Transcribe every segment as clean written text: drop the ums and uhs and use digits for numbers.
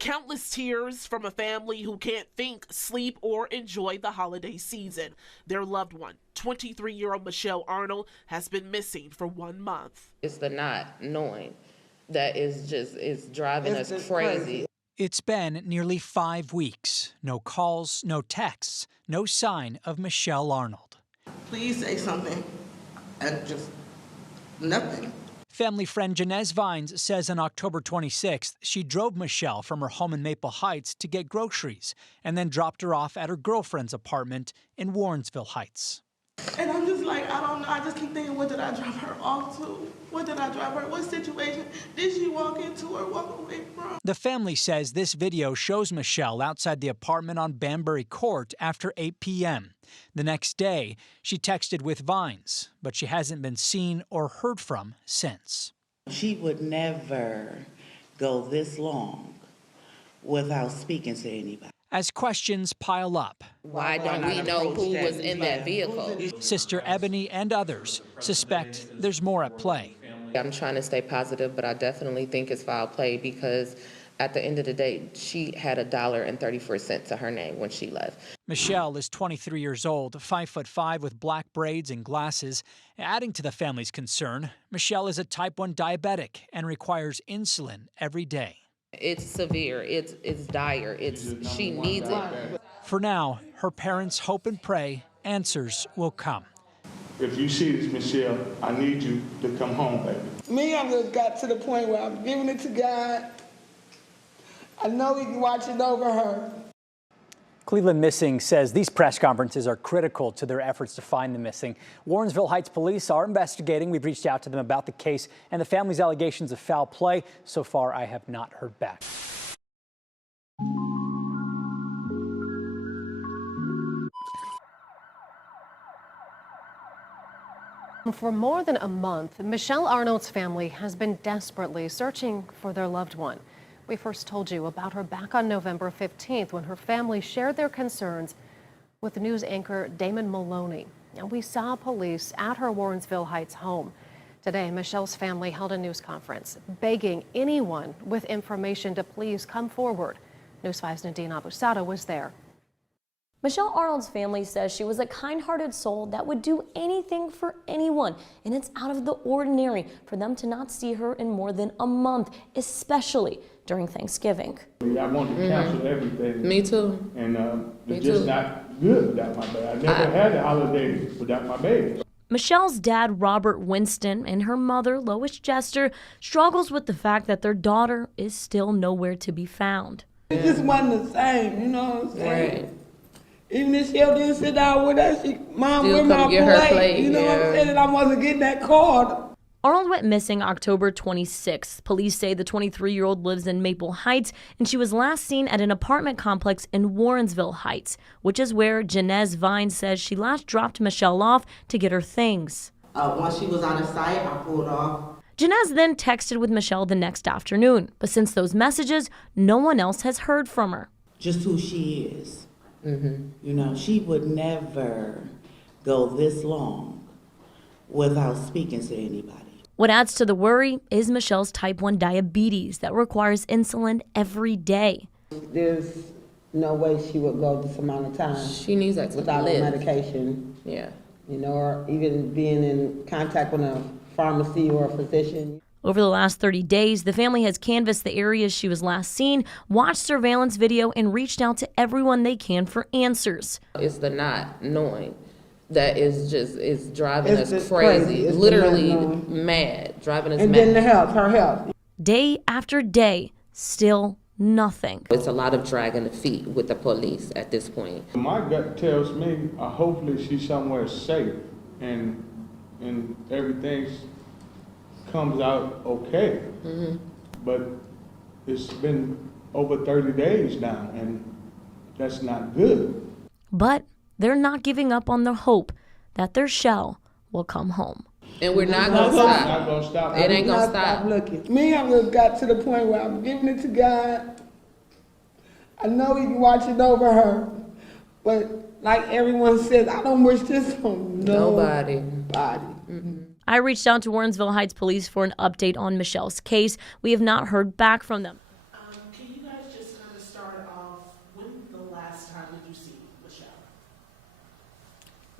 Countless tears from a family who can't think, sleep, or enjoy the holiday season. Their loved one, 23-year-old Michelle Arnold, has been missing for 1 month. It's the not knowing that is driving us crazy. It's been nearly 5 weeks. No calls, no texts, no sign of Michelle Arnold. Please say something. Just nothing. Family friend Janez Vines says on October 26th, she drove Michelle from her home in Maple Heights to get groceries and then dropped her off at her girlfriend's apartment in Warrensville Heights. And I'm just like, I don't know. I just keep thinking, what did I drop her off to? What did I drop her? What situation did she walk into or walk away from? The family says this video shows Michelle outside the apartment on Banbury Court after 8 p.m. The next day, she texted with Vines, but she hasn't been seen or heard from since. She would never go this long without speaking to anybody. As questions pile up, Why don't we know who was in that vehicle? Sister Ebony and others suspect there's more at play. I'm trying to stay positive, but I definitely think it's foul play because at the end of the day, she had $1.34 to her name when she left. Michelle is 23 years old, 5'5" with black braids and glasses. Adding to the family's concern, Michelle is a type 1 diabetic and requires insulin every day. It's severe, it's dire, she needs it. For now, her parents hope and pray answers will come. If you see this, Michelle, I need you to come home, baby. Me, I just got to the point where I'm giving it to God. I know He's watching over her. Cleveland Missing says these press conferences are critical to their efforts to find the missing. Warrensville Heights police are investigating. We've reached out to them about the case and the family's allegations of foul play. So far, I have not heard back. For more than a month, Michelle Arnold's family has been desperately searching for their loved one. We first told you about her back on November 15th when her family shared their concerns with news anchor Damon Maloney. And we saw police at her Warrensville Heights home. Today, Michelle's family held a news conference begging anyone with information to please come forward. News 5's Nadine Abusada was there. Michelle Arnold's family says she was a kind-hearted soul that would do anything for anyone, and it's out of the ordinary for them to not see her in more than a month, especially during Thanksgiving. I want to cancel everything. Me too. And it's just not good without my baby. I never had a holiday without my baby. Michelle's dad, Robert Winston, and her mother, Lois Jester, struggles with the fact that their daughter is still nowhere to be found. It just wasn't the same, you know what I'm saying? Right. Even if she didn't sit down with us, Mom, Still where my come get her plate, you know what I'm saying? And I wasn't getting that card. Arnold went missing October 26th. Police say the 23-year-old lives in Maple Heights, and she was last seen at an apartment complex in Warrensville Heights, which is where Janez Vines says she last dropped Michelle off to get her things. Once she was out of sight, I pulled off. Janez then texted with Michelle the next afternoon, but since those messages, no one else has heard from her. Just who she is. You know, she would never go this long without speaking to anybody. What adds to the worry is Michelle's type 1 diabetes that requires insulin every day. There's no way she would go this amount of time. She needs that to without live. medication. Yeah. You know, or even being in contact with a pharmacy or a physician. Over the last 30 days, the family has canvassed the areas she was last seen, watched surveillance video, and reached out to everyone they can for answers. It's the not knowing that is driving us crazy. Literally mad, driving us mad. And then her health. Day after day, still nothing. It's a lot of dragging the feet with the police at this point. My gut tells me hopefully she's somewhere safe and everything comes out okay. But it's been over 30 days now, and that's not good. But they're not giving up on the hope that their shell will come home. And we're not going to stop. Not gonna stop. It ain't going to stop. Looking. Me, I just got to the point where I'm giving it to God. I know He's watching over her, but like everyone says, I don't wish this on nobody. I reached out to Warrensville Heights Police for an update on Michelle's case. We have not heard back from them. Can you guys just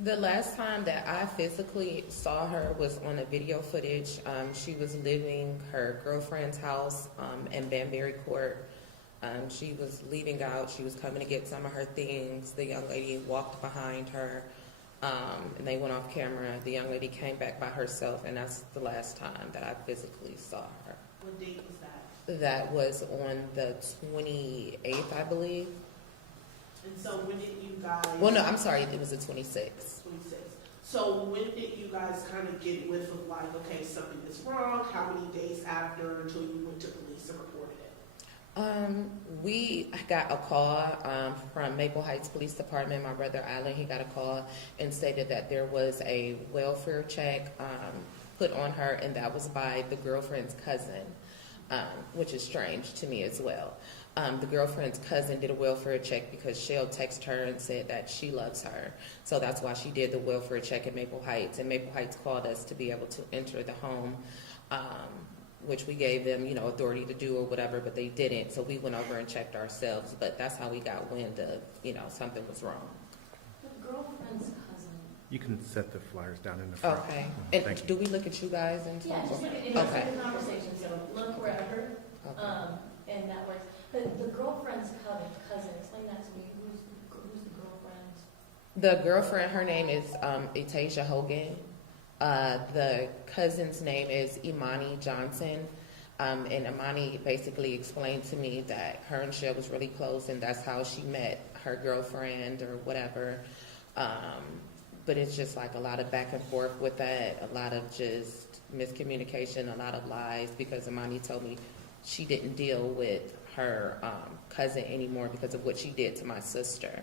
The last time that I physically saw her was on a video footage. She was leaving her girlfriend's house in Banbury Court. She was leaving out. She was coming to get some of her things. The young lady walked behind her, and they went off camera. The young lady came back by herself, and that's the last time that I physically saw her. What date was that? That was on the 28th, I believe. And so when did you guys... Well, no, I'm sorry, it was the 26th. 26. So when did you guys kind of get with like, okay, something is wrong? How many days after until you went to police and reported it? We got a call from Maple Heights Police Department. My brother Alan, he got a call and stated that there was a welfare check put on her, and that was by the girlfriend's cousin, which is strange to me as well. The girlfriend's cousin did a welfare check because Shell texted her and said that she loves her. So that's why she did the welfare check in Maple Heights. And Maple Heights called us to be able to enter the home, which we gave them, authority to do or whatever, but they didn't. So we went over and checked ourselves. But that's how we got wind of, something was wrong. The girlfriend's cousin. You can set the flyers down in the front. Okay. Thank And you. do we look at you guys and Yeah, talk? just look at Okay. the conversation, so look wherever, Okay. and that works. But the girlfriend's cousin, explain that to me. Who's the girlfriend? The girlfriend, her name is Etasia Hogan. The cousin's name is Imani Johnson. And Imani basically explained to me that her and Shell was really close, and that's how she met her girlfriend or whatever. But it's just like a lot of back and forth with that, a lot of just miscommunication, a lot of lies, because Imani told me she didn't deal with her cousin anymore because of what she did to my sister.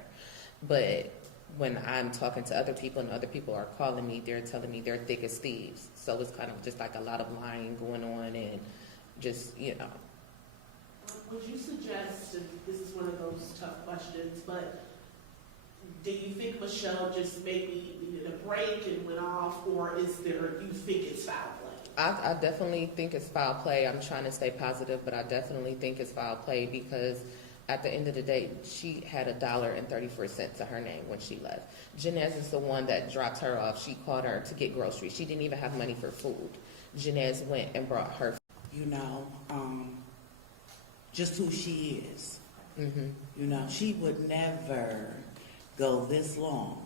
But when I'm talking to other people and other people are calling me, they're telling me they're thick as thieves. So it's kind of just like a lot of lying going on and just, Would you suggest, and this is one of those tough questions, but do you think Michelle just maybe needed a break and went off, or you think it's foul play? I definitely think it's foul play. I'm trying to stay positive, but I definitely think it's foul play because at the end of the day, she had $1.34 to her name when she left. Janez is the one that dropped her off. She called her to get groceries. She didn't even have money for food. Janez went and brought her. Just who she is. Mm-hmm. She would never go this long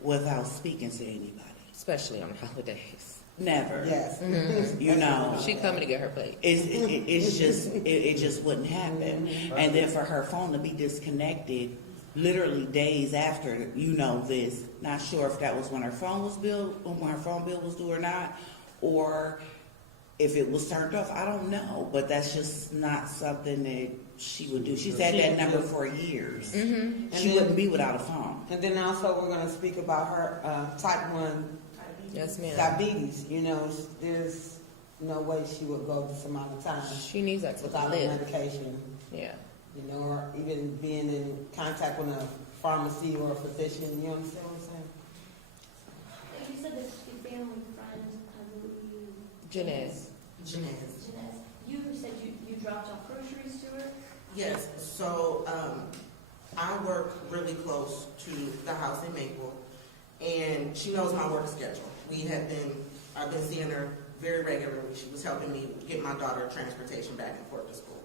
without speaking to anybody. Especially on holidays. Never. Yes. Mm-hmm. She coming to get her plate. It just wouldn't happen. And then for her phone to be disconnected literally days after, this, not sure if that was when her phone was billed, when her phone bill was due or not, or if it was turned off, I don't know. But that's just not something that she would do. She's had that number for years. Mm-hmm. She wouldn't be without a phone. And then also we're going to speak about her type 1 Yes, ma'am. diabetes. There's no way she would go this amount of time She needs that to without live. medication. Yeah. Or even being in contact with a pharmacy or a physician. You understand what I'm saying? You said that your family friend, I believe. Janez. Janez. You said you dropped off groceries to her? Yes, so I work really close to the house in Maple, and she knows my work schedule. I've been seeing her very regularly. She was helping me get my daughter transportation back and forth to school.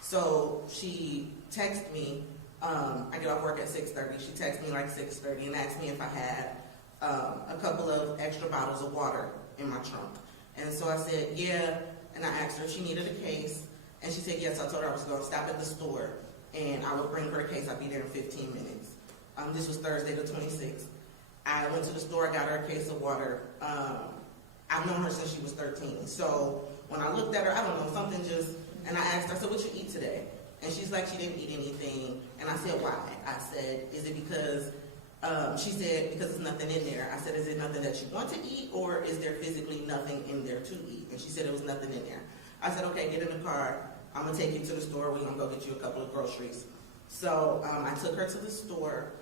So she texted me, I get off work at 6:30, she texted me like 6:30 and asked me if I had a couple of extra bottles of water in my trunk. And so I said, yeah, and I asked her if she needed a case, and she said yes. I told her I was going to stop at the store, and I would bring her a case. I'd be there in 15 minutes. This was Thursday the 26th. I went to the store, I got her a case of water. I've known her since she was 13. So when I looked at her, I don't know, something just, and I asked her, I said, what you eat today? And she's like, she didn't eat anything. And I said, why? I said, is it because, she said, because there's nothing in there. I said, is it nothing that you want to eat, or is there physically nothing in there to eat? And she said it was nothing in there. I said, okay, get in the car. I'm going to take you to the store. We're going to go get you a couple of groceries. So I took her to the store,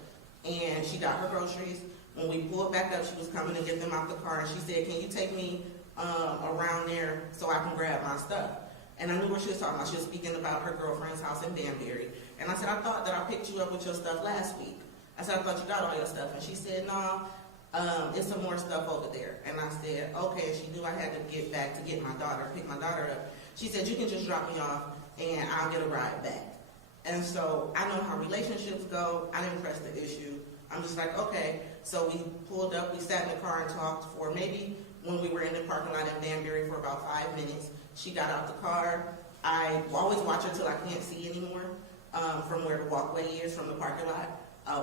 and she got her groceries. When we pulled back up, she was coming to get them out the car, and she said, can you take me around there so I can grab my stuff? And I knew what she was talking about. She was speaking about her girlfriend's house in Banbury. And I said, I thought that I picked you up with your stuff last week. I said, I thought you got all your stuff. And she said, no, It's some more stuff over there. And I said, okay, and she knew I had to get back to get my daughter, pick my daughter up. She said, you can just drop me off and I'll get a ride back. And so I know how relationships go. I didn't press the issue. I'm just like, okay. So we pulled up, we sat in the car and talked for maybe when we were in the parking lot in Danbury for about 5 minutes. She got out the car. I always watch her till I can't see anymore from where the walkway is from the parking lot.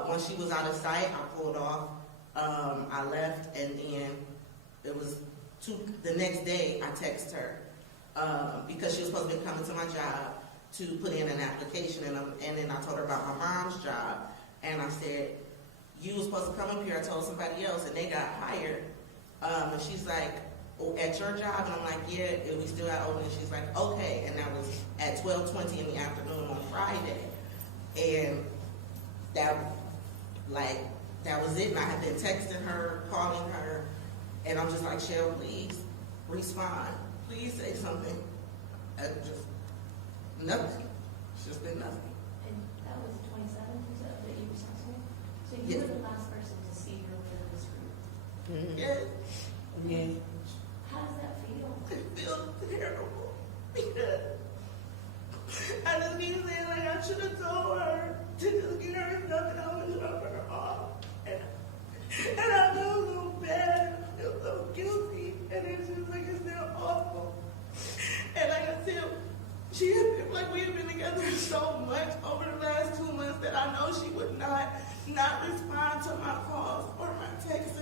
Once she was out of sight, I pulled off. I left, and then it was the next day I texted her because she was supposed to be coming to my job to put in an application, and then I told her about my mom's job, and I said, you were supposed to come up here. I told somebody else, and they got hired. And she's like, oh, at your job? And I'm like, yeah, we still got open. And she's like, okay. And that was at 12:20 in the afternoon on Friday. And that was it. And I had been texting her, calling her, and I'm just like, Shell, please respond. Please say something. Just nothing. It's just been nothing. And that was 27th, you said, that you responded to me? So you Yes. were the last person to see her within this group. Mhm. Yeah. Yeah. How does that feel? It feels terrible because I just keep saying, like, I should have told her to just get her stuff and I would drop her off. And I feel so bad. I feel so guilty. And it's just like, it's still awful. And like I said, she had been, like, we had been together so much over the last 2 months that I know she would not respond to my calls or my texts.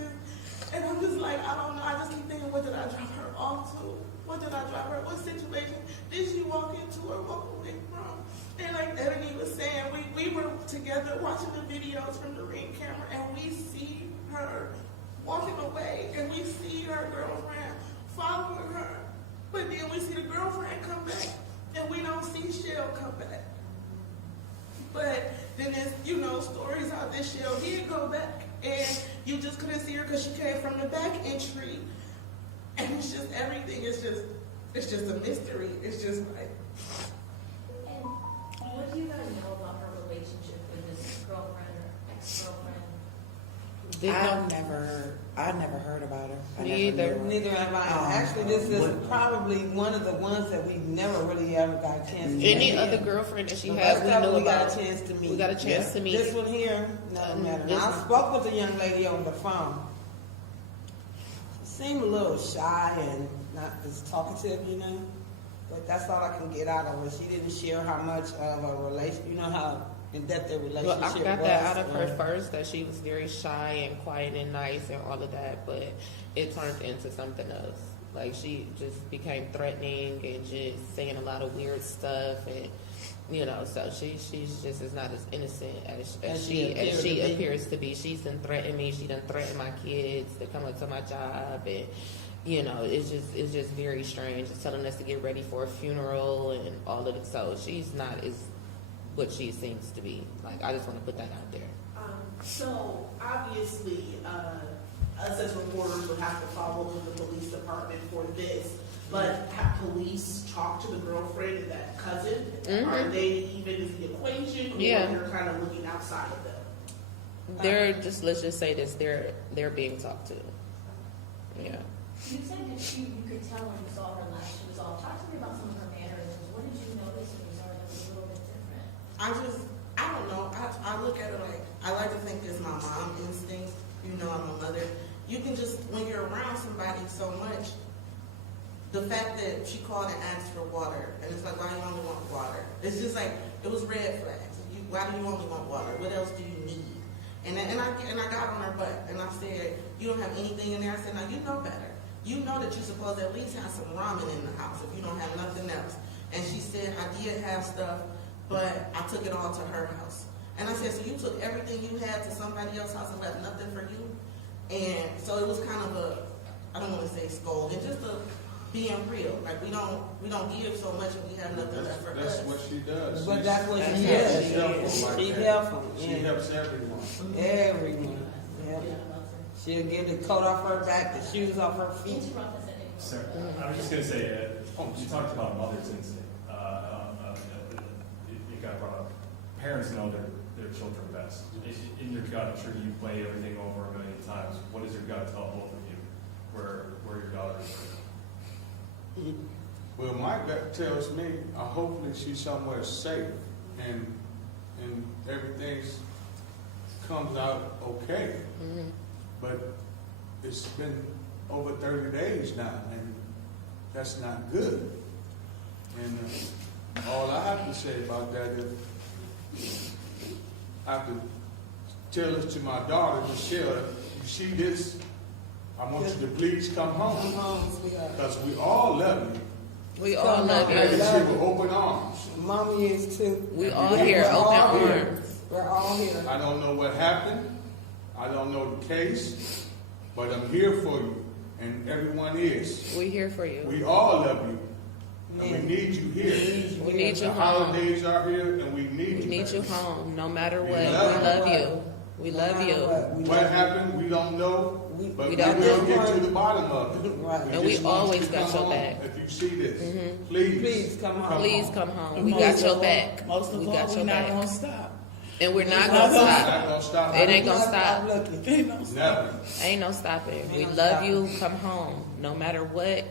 And I'm just like, I don't know. I just keep thinking, what did I drop her off to? What did I drop her? What situation did she walk into or walk away from? And like Ebony was saying, we were together watching the videos from the Ring camera, and we see her walking away, and we see her girlfriend following her. But then we see the girlfriend come back, and we don't see Shell come back. But then there's, stories how this Shell did go back, and you just couldn't see her because she came from the back entry. And it's just, everything is just, it's just a mystery. It's just like. And what do you guys know about her relationship with this girlfriend or ex-girlfriend? I never heard about her. I Me never either. knew her. Neither have I. Actually, this is probably one of the ones that we never really ever got a chance to meet. Any other girlfriend that she The has, rest we of know them we got about. a chance to meet. We got a chance to meet. This one here, nothing matter. This I one. spoke with the young lady over the phone. She seemed a little shy and not as talkative, But that's all I can get out of her. She didn't share how much of a relation, how in-depth their relationship Well, was. I got that out of her first, that she was very shy and quiet and nice and all of that, but it turned into something else. Like, she just became threatening and just saying a lot of weird stuff, and so she's just is not as innocent as she appears to be. She's done threatened me. She done threatened my kids to come up to my job, and it's just very strange. It's telling us to get ready for a funeral and all of it. So she's not as what she seems to be. Like, I just want to put that out there. So obviously, us as reporters would have to follow the police department for this. But have police talked to the girlfriend and that cousin? Mhm. Are they even in the equation, or Yeah. they're kind of looking outside of them? Let's just say this, they're being talked to. Yeah. You said that you could tell when you saw her last, she was off. Talk to me about some of her mannerisms. What did you notice when you saw her that was a little bit different? I don't know. I look at it like, I like to think it's my mom instinct. I'm a mother. You can just, when you're around somebody so much, the fact that she called and asked for water, and it's like, why do you only want water? It's just like, it was red flags. Why do you only want water? What else do you need? And I got on her butt, and I said, you don't have anything in there? I said, now you know better. You know that you're supposed to at least have some ramen in the house if you don't have nothing else. And she said, I did have stuff, but I took it all to her house. And I said, so you took everything you had to somebody else's house and left nothing for you? And so it was kind of I don't want to say scolding, just being real. Like, we don't give so much and we have nothing left for us. That's what she does. But that's what she She's is. helpful like She that. helpful. She Yeah. helps everyone. Everyone. Yeah. She'll give the coat off her back, the shoes off her feet. Interrupt us at any point. Sir, I was just going to say, you talked about mother's instinct. It got brought up. Parents know their their children best? In your gut, I'm sure you weigh everything over a million times. What does your gut tell both of you where your daughter is? Well, my gut tells me, hopefully she's somewhere safe and everything comes out okay. But it's been over 30 days now, and that's not good. And all I have to say about that is, I have to tell this to my daughter, Michelle, you see this, I want you to please come home. Come home, sweetheart. Because we all love you. We all love And you. here with open arms. Mommy is too. We all here, open arms. We're all here. I don't know what happened. I don't know the case. But I'm here for you. And everyone is. We here for you. We all love you. And we need you here. We need you The home. holidays are here and we need you. We need back. you home, no matter what. We love love you. We love you. What happened, we don't know. But we we don't will know. get to the bottom of it. Right. And we just want always you to got come your home. back. If you see this, please come home. Please come home. And We got your all- back. Most of We all, got we're your not back. gonna stop. And we're not It's gonna not stop. gonna stop. It ain't gonna stop. Never. Ain't no stopping. We love you. Come home. No matter what.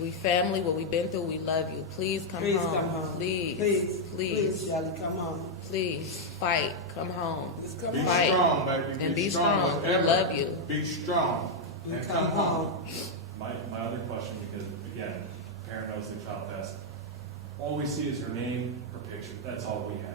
We family, what we've been through, we love you. Please come Please home. come home. Please. Please, Please. Shelly, come home. Please. Fight. Come home. Just come Be home. Fight. strong, baby. And be strong. We whatever. love you. Be strong and And come home. My other question, because again, parent knows the child best. All we see is her name, her picture. That's all we have.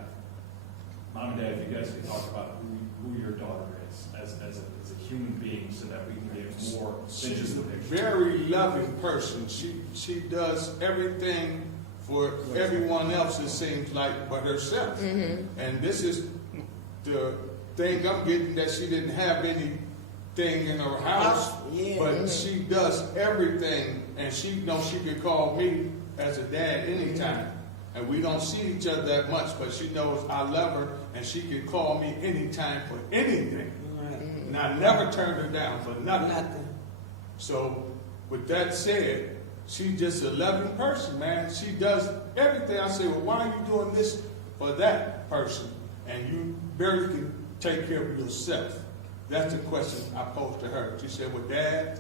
Mom and Dad, if you guys can talk about who your daughter is as a human being, so that we can get more than just the picture. Very loving person. She does everything for everyone else, it seems like, but herself. And this is the thing I'm getting, that she didn't have anything in her house, but she does everything, and she knows she could call me as a dad anytime. And we don't see each other that much, but she knows I love her, and she can call me anytime for anything. And I never turned her down for nothing. So, with that said, she's just a loving person, man. She does everything. I say, well, why are you doing this for that person? And you barely can take care of yourself. That's the question I posed to her. She said, well, Dad,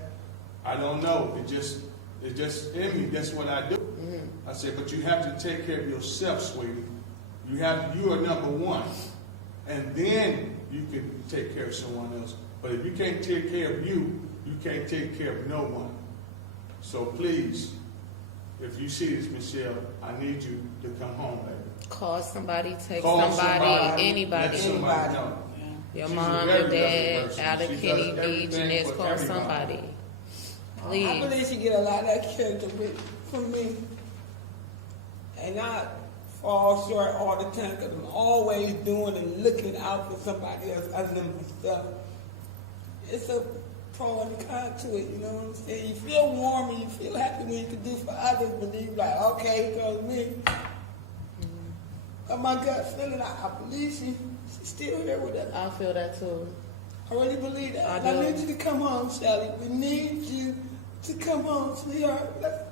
I don't know. It's just in me. That's what I do. I said, but you have to take care of yourself, sweetie. You are number one. And then you can take care of someone else. But if you can't take care of you, you can't take care of no one. So please, if you see this, Michelle, I need you to come home, baby. Call somebody, text Call somebody, anybody. Let somebody know. Your She's mom, a your very dad, loving person. out of She does Kenny Beach, everything and it's for call everybody. somebody. I Please. believe she get a lot of that character from me. And I fall short all the time because I'm always doing and looking out for somebody else other than myself. It's a pro and a con to it, you know what I'm saying? You feel warm and you feel happy when you can do for others, but then you're like, okay, here goes me. But my gut feeling, I believe she's still here with us. I feel that too. I really believe that. I I do. need you to come home, Shelly. We need you to come home, sweetheart.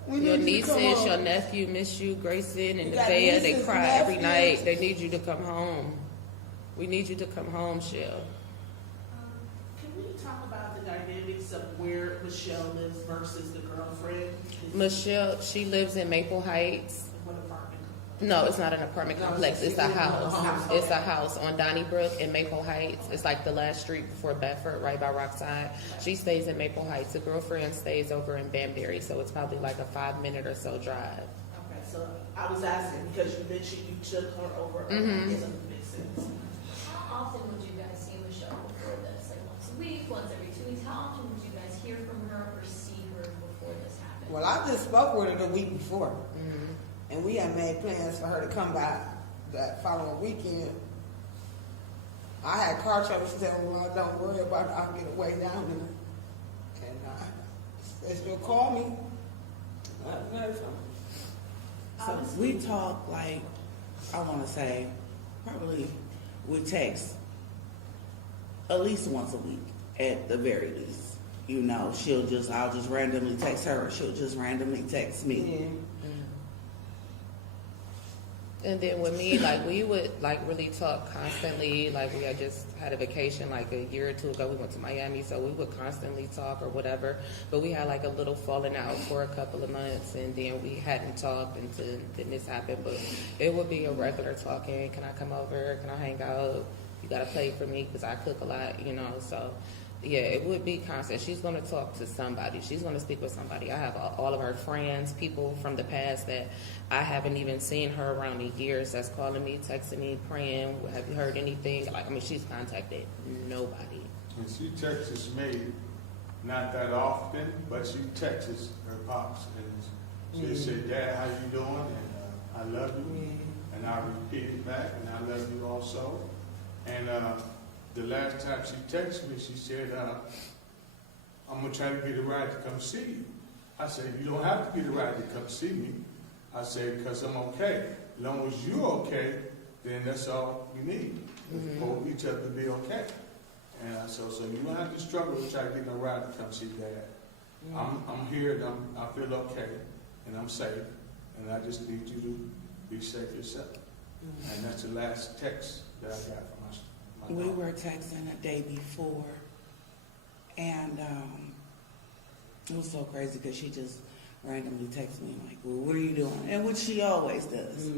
We Your need you to come nieces, home. your nephew miss you, Grayson and You got Nevaeh, they nieces, cry every nephews. night. They need you to come home. We need you to come home, Shell. Can we talk about the dynamics of where Michelle lives versus the girlfriend? Michelle, she lives in Maple Heights. What apartment? No, it's not an apartment complex. It's a house. It's a house on Donnybrook in Maple Heights. It's like the last street before Bedford, right by Rockside. She stays in Maple Heights. The girlfriend stays over in Banbury, so it's probably like a 5-minute or so drive. Okay, so I was asking because you mentioned you took her over. Mhm. It doesn't make sense. How often would you guys see Michelle before this? Like once a week, once every 2 weeks? How often would you guys hear from her or see her before this happened? Well, I just spoke with her the week before. And we had made plans for her to come back that following weekend. I had car trouble. She said, well, don't worry about it. I'll get away down there. And she'll call me. I heard from her. So we talk like, I want to say, probably we text at least once a week at the very least. You know, I'll just randomly text her, or she'll just randomly text me. And then with me, like, we would, like, really talk constantly. Like, we had just had a vacation, like, a year or two ago. We went to Miami, so we would constantly talk or whatever. But we had, like, a little falling out for a couple of months, and then we hadn't talked until then this happened. But it would be a regular talking. Can I come over? Can I hang out? You got to play for me because I cook a lot, you know, so... Yeah, it would be constant. She's going to talk to somebody. She's going to speak with somebody. I have all of her friends, people from the past that I haven't even seen her around in years that's calling me, texting me, praying. Have you heard anything? Like, I mean, she's contacted nobody. And she texts me, not that often, but she texts her pops. And she said, Dad, how you doing? And I love you. And I repeated back, and I love you also. And the last time she texted me, she said, I'm going to try to get a ride to come see you. I said, you don't have to get a ride to come see me. I said, because I'm okay. As long as you're okay, then that's all we need. For each other to be okay. And I said, so you don't have to struggle to try to get a ride to come see Dad. I'm here, and I feel okay, and I'm safe, and I just need you to be safe yourself. And that's the last text that I got from my We were texting the day before, and it was so crazy because she just randomly texted me like, well, what are you doing? And what she always does,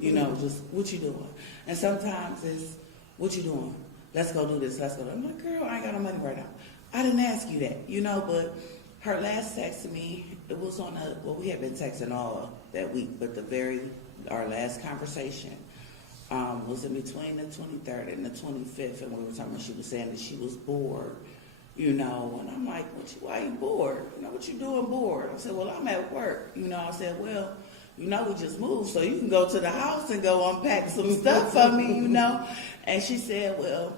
you know, just what you doing? And sometimes it's, what you doing? Let's go do this, let's go do that. I'm like, girl, I ain't got no money right now. I didn't ask you that, you know, but her last text to me, it was on well, we had been texting all that week, but our last conversation, was in between the 23rd and the 25th, and we were talking about, she was saying that she was bored, you know, and I'm like, why are you bored? You know, what you doing bored? I said, well, I'm at work, you know. I said, well, you know, we just moved, so you can go to the house and go unpack some stuff for me, you know. And she said, well,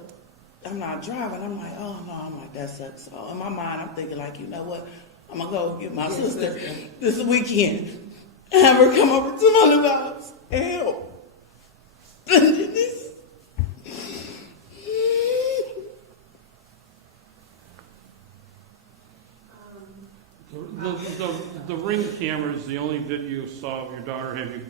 I'm not driving. I'm like, oh, no, I'm like, that sucks. So in my mind, I'm thinking like, you know what, I'm going to go get my sister this weekend and have her come over to my new house and help. The Ring camera is the only video you saw of your daughter. Have you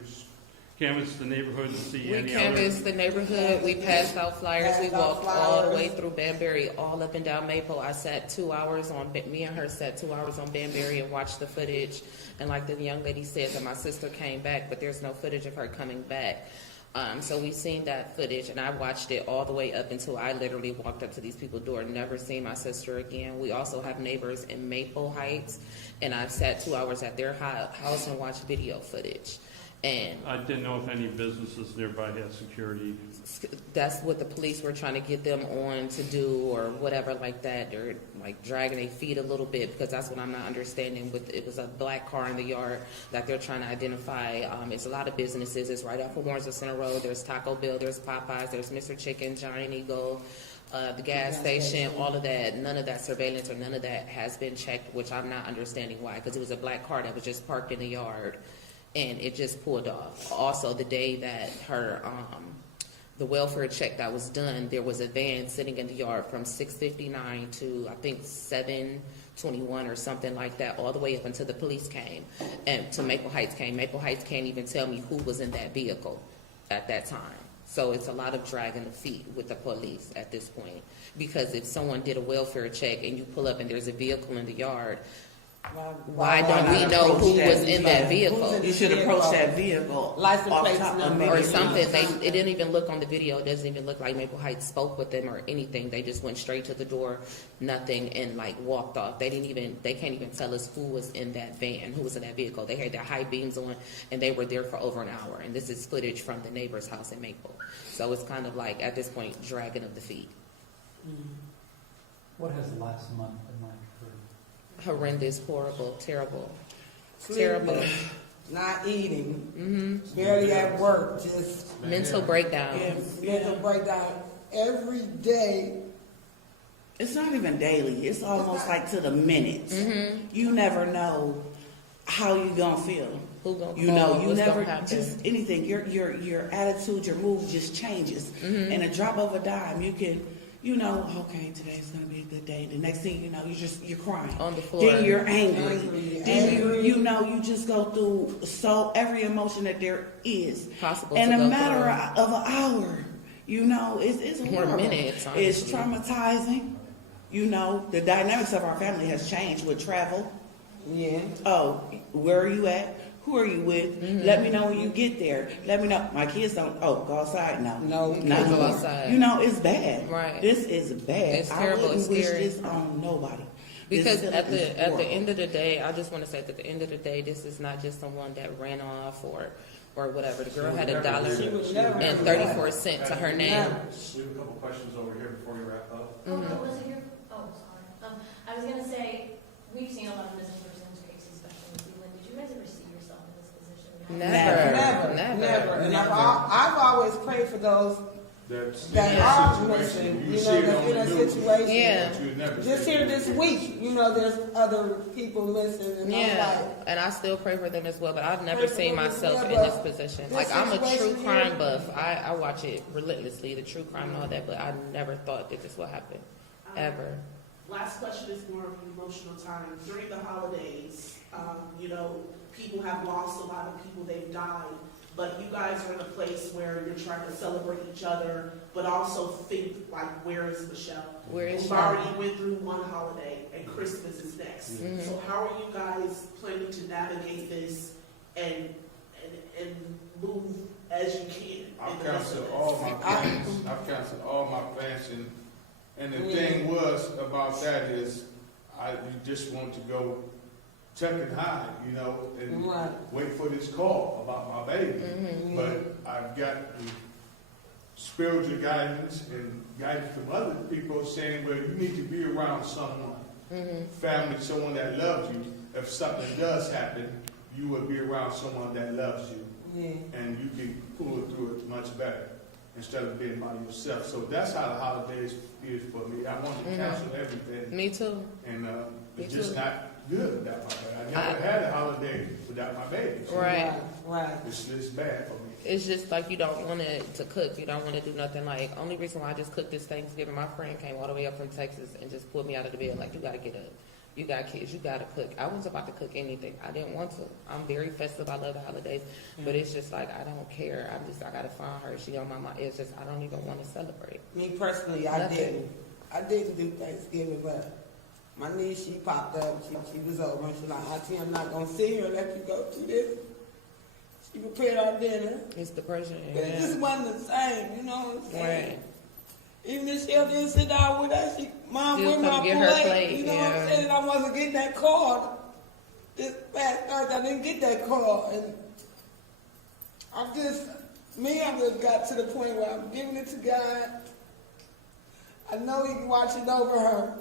canvassed the neighborhood to see We any canvassed other? the neighborhood. We passed out flyers. We walked all the way through Banbury, all up and down Maple. I sat 2 hours me and her sat 2 hours on Banbury and watched the footage. And like the young lady said, that my sister came back, but there's no footage of her coming back. So we seen that footage, and I watched it all the way up until I literally walked up to these people's door, never seen my sister again. We also have neighbors in Maple Heights, and I've sat 2 hours at their house and watched video footage. And I didn't know if any businesses nearby had security. that's what the police were trying to get them on to do or whatever like that. They're like dragging their feet a little bit because that's what I'm not understanding. It was a black car in the yard that they're trying to identify. It's a lot of businesses. It's right off of Warrensville Center Road. There's Taco Bell, there's Popeyes, there's Mr. Chicken, Giant Eagle, the gas station, all of that. None of that surveillance or none of that has been checked, which I'm not understanding why, because it was a black car that was just parked in the yard and it just pulled off. Also, the day that her the welfare check that was done, there was a van sitting in the yard from 6:59 to I think 7:21 or something like that, all the way up until the police came and to Maple Heights came. Maple Heights can't even tell me who was in that vehicle at that time. So it's a lot of dragging the feet with the police at this point, because if someone did a welfare check and you pull up and there's a vehicle in the yard, why don't we know who was in that vehicle? You should approach that vehicle. License plates number. Or something. It didn't even look on the video. It doesn't even look like Maple Heights spoke with them or anything. They just went straight to the door, nothing, and like walked off. They can't even tell us who was in that van, who was in that vehicle. They had their high beams on, and they were there for over an hour. And this is footage from the neighbor's house in Maple. So it's kind of like, at this point, dragging of the feet. What has the last month been like for? Horrendous, horrible, terrible, Sleeping, terrible. not eating, barely at work, just Mental breakdown. mental breakdown every day. It's not even daily. It's almost like to the minute. You never know how you gonna feel. Who gonna You call? know, you What's never gonna happen? just anything. Your attitude, your mood just changes. In a drop of a dime, you can you know, okay, today's gonna be a good day. The next thing you know, you're crying. On the floor. Then you're angry. Then you know, you just go through every emotion that there is. Possible in to a go matter of an hour. You know, it's Or horrible. minutes, It's honestly. traumatizing. You know, the dynamics of our family has changed with travel. Yeah. Oh, where are you at? Who are you with? Mm-hmm. Let me know when you get there. Let me know. My kids don't. Oh, go outside. No, No, not go more. outside. You know, it's bad. Right. This is bad. It's terrible. I wouldn't It's wish scary. this on nobody. Because This at is the horrible. end of the day, I just want to say that at the end of the day, this is not just someone that ran off or whatever. The girl had $1 and 34 cents to her name. We have a couple questions over here before we wrap up. Oh, was it here? Oh, sorry. I was gonna say, we've seen a lot of missing persons cases, especially in Cleveland. Did you guys ever see yourself in this position? Never. And I've always prayed for those that are missing, You you see know, it that's on in the a news. situation. Yeah. But you'd never Just see here it. this week, you know, there's other people missing, and I'm Yeah, like, and I still pray for them as well, but I've never Pray for seen them as myself well, in but this position. this Like, I'm a true situation crime here- buff. I watch it relentlessly, the true crime and all that, but I never thought that this would happen, ever. Last question is more of an emotional time. During the holidays, you know, people have lost a lot of people, they've died, but you guys are in a place where you're trying to celebrate each other, but also think, like, where is Michelle? Where is We've she? already went through one holiday, and Christmas is next. Mhm. So how are you guys planning to navigate this and move as you can? I've in the midst of canceled this? all my plans. I've canceled all my plans, and the thing was about that is, you just want to go check and hide, you know, and Right. wait for this call about my baby. Mm-hmm. But I've got the spiritual guidance and guidance from other people saying, well, you need to be around someone, Mm-hmm. family, someone that loves you. If something does happen, you will be around someone that loves you, yeah. and you can pull it through it much better instead of being by yourself. So that's how the holidays is for me. I want to Mhm. cancel everything, Me too. and Me it's just too. not good without my baby. I never had a holiday without my baby. So Right. Right. It's bad for me. It's just like you don't want to cook. You don't want to do nothing. Like, only reason why I just cooked this Thanksgiving, my friend came all the way up from Texas and just pulled me out of the bed. Like, you got to get up. You got kids. You got to cook. I wasn't about to cook anything. I didn't want to. I'm very festive. I love the holidays. But it's just like, I don't care. I got to find her. She on my mind. It's just, I don't even want to celebrate. Me personally, I Nothing. didn't do Thanksgiving, but my niece, she popped up, she was over, and she's like, Auntie, I'm not gonna sit here and let you go through this. She prepared our dinner, It's depression. but it just Yeah. wasn't the same, you know what I'm saying? Right. Even if she didn't sit down with us, Mom, Still where come my get her plate? plate, You know what I'm yeah. saying? And I wasn't getting that call. This past Thursday, I didn't get that call, and I just got to the point where I'm giving it to God. I know He's watching over her,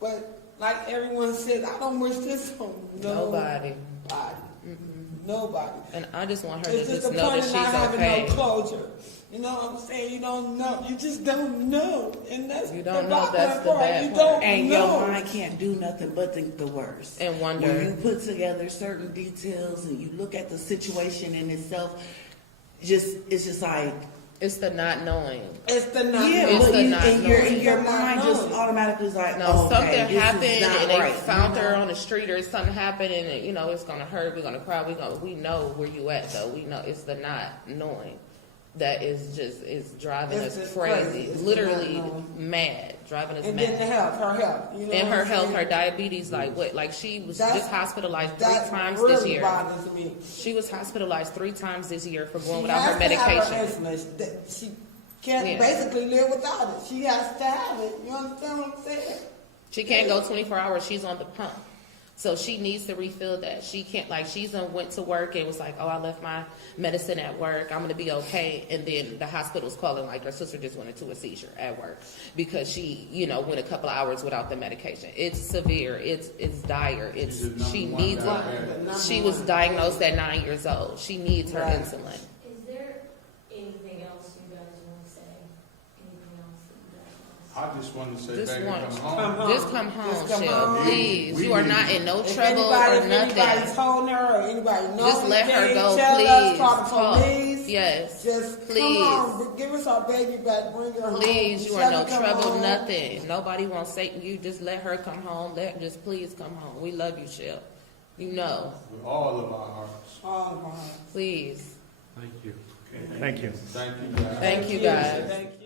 but like everyone says, I don't wish this on Nobody. Nobody. And I just want her It's to just just the know point that of she's not having okay. no closure. You know what I'm saying? You don't know. You just don't know, and that's You don't the know, bottom that's the part. bad You part. don't And know. your mind can't do nothing but think the worst. And wonder. When you put together certain details and you look at the situation in itself, it's just like, It's the not knowing. It's the not yeah, It's but the you, not and knowing. your It's the not mind just knowing. automatically is like, No, oh, okay, something this happened is not and they right, found you her know? on the street or something happened and you know it's gonna hurt. We're gonna cry. We know where you at though. We know it's the not knowing that is driving It's us just crazy. crazy. It's the Literally not knowing. mad, driving us And mad. then the health, her health. You know And what her I'm health, saying? her diabetes, like what? Like she was That's- just hospitalized 3 That times really this year. bothers me. She was hospitalized 3 times this year for going She without has her to have medication. her insulin. That she can't Yeah. basically live without it. She has to have it. You understand what I'm saying? She can't go 24 hours. She's on the pump. So she needs to refill that. She can't, like, she's went to work and was like, oh, I left my medicine at work. I'm going to be okay. And then the hospital's calling, like, her sister just went into a seizure at work because she, went a couple of hours without the medication. It's severe. It's dire. She needs it. She was diagnosed at 9 years old. She needs her Right. insulin. Is there anything else you guys want to say? Anything else that you guys want to I just wanted to say, Just baby, want- come home. Just come home, Just come Shell, home. please. We You are need not you. in no If trouble anybody, or if anybody's nothing. told her or anybody knows Just let her anything, go, tell please. us, call the Talk. police. Yes, Just please. come on, give us our baby back, bring her home. Please, you are Let no her come trouble, home. nothing. Nobody wants Satan. You just let her come home. Just please come home. We love you, Shell. You know, With all of our hearts. All of our hearts. please. Thank you. Thank you. Thank you, guys. Thank you, guys. Thank you.